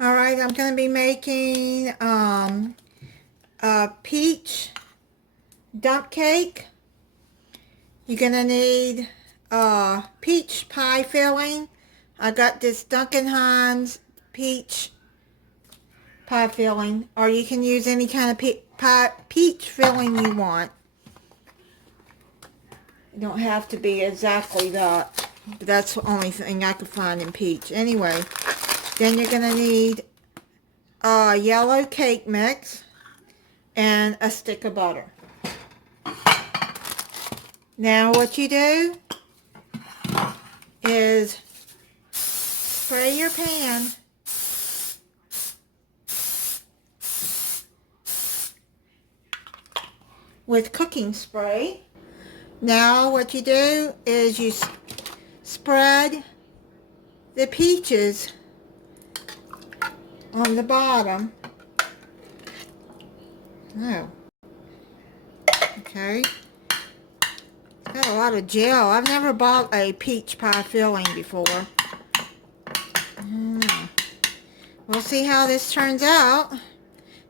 Alright, I'm going to be making a peach dump cake. You're going to need peach pie filling. I got this Duncan Hines peach pie filling, or you can use any kind of peach filling you want. You don't have to be exactly that, but that's the only thing I could find in peach. Anyway, then you're going to need a yellow cake mix and a stick of butter. Now what you do is spray your pan with cooking spray. Now what you do is you spread the peaches on the bottom. Oh. Okay. Got a lot of gel. I've never bought a peach pie filling before. We'll see how this turns out.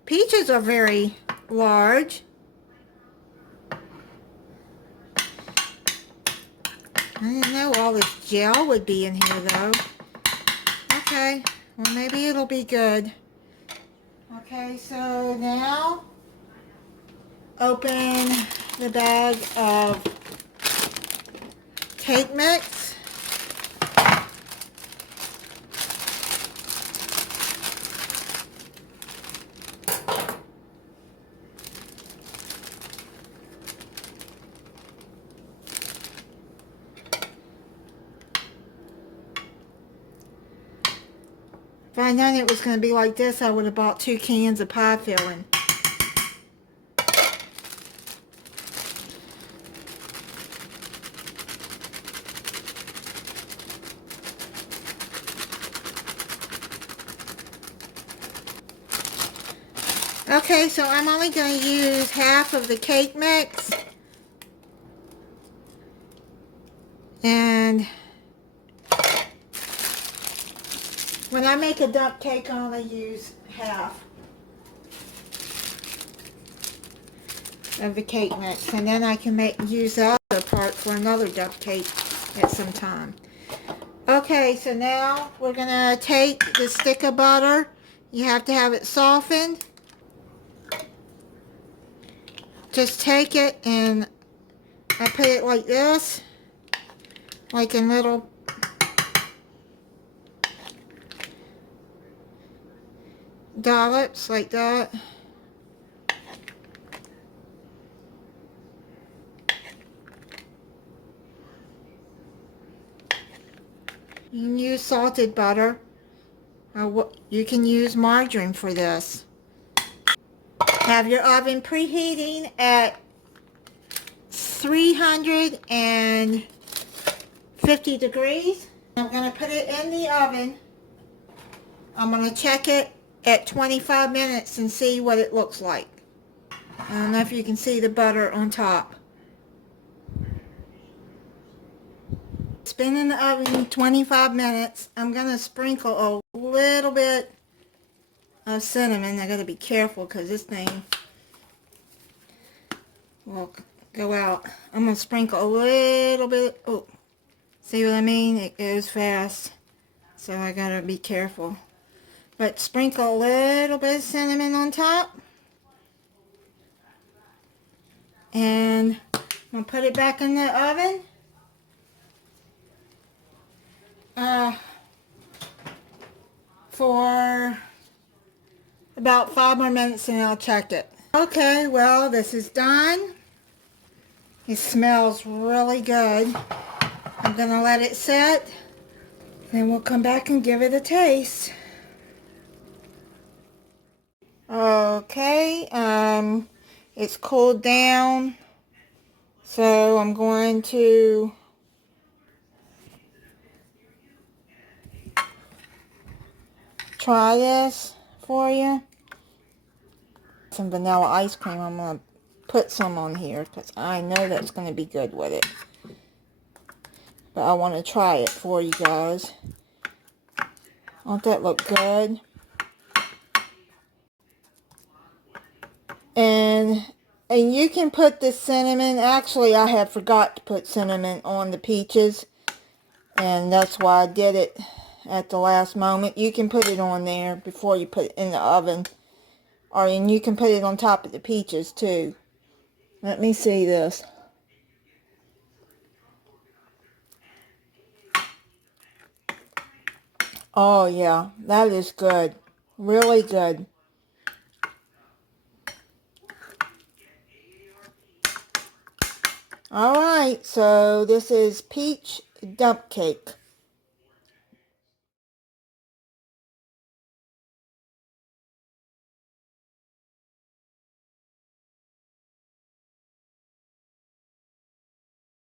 Peaches are very large. I didn't know all this gel would be in here though. Okay, well maybe it'll be good. Okay, so now open the bag of cake mix. If I'd known it was going to be like this, I would have bought 2 cans of pie filling. Okay, so I'm only going to use half of the cake mix. And when I make a dump cake, I only use half of the cake mix. And then I can use the other part for another dump cake at some time. Okay, so now we're going to take the stick of butter. You have to have it softened. Just take it and I put it like this, like in little dollops like that. You can use salted butter, or you can use margarine for this. Have your oven preheating at 350 degrees. I'm going to put it in the oven. I'm going to check it at 25 minutes and see what it looks like. I don't know if you can see the butter on top. It's been in the oven 25 minutes. I'm going to sprinkle a little bit of cinnamon. I got to be careful because this thing will go out. I'm going to sprinkle a little bit. Oh, see what I mean? It goes fast. So I got to be careful. But sprinkle a little bit of cinnamon on top. And I'm going to put it back in the oven. For about 5 more minutes and I'll check it. Okay, well, this is done. It smells really good. I'm going to let it set. Then we'll come back and give it a taste. Okay, it's cooled down. So I'm going to try this for you. Some vanilla ice cream. I'm going to put some on here because I know that's going to be good with it. But I want to try it for you guys. Won't that look good? And you can put the cinnamon. Actually, I had forgot to put cinnamon on the peaches, and that's why I did it at the last moment. You can put it on there before you put it in the oven, and you can put it on top of the peaches too. Let me see this. Oh yeah, that is good. Really good. Alright, so this is peach dump cake.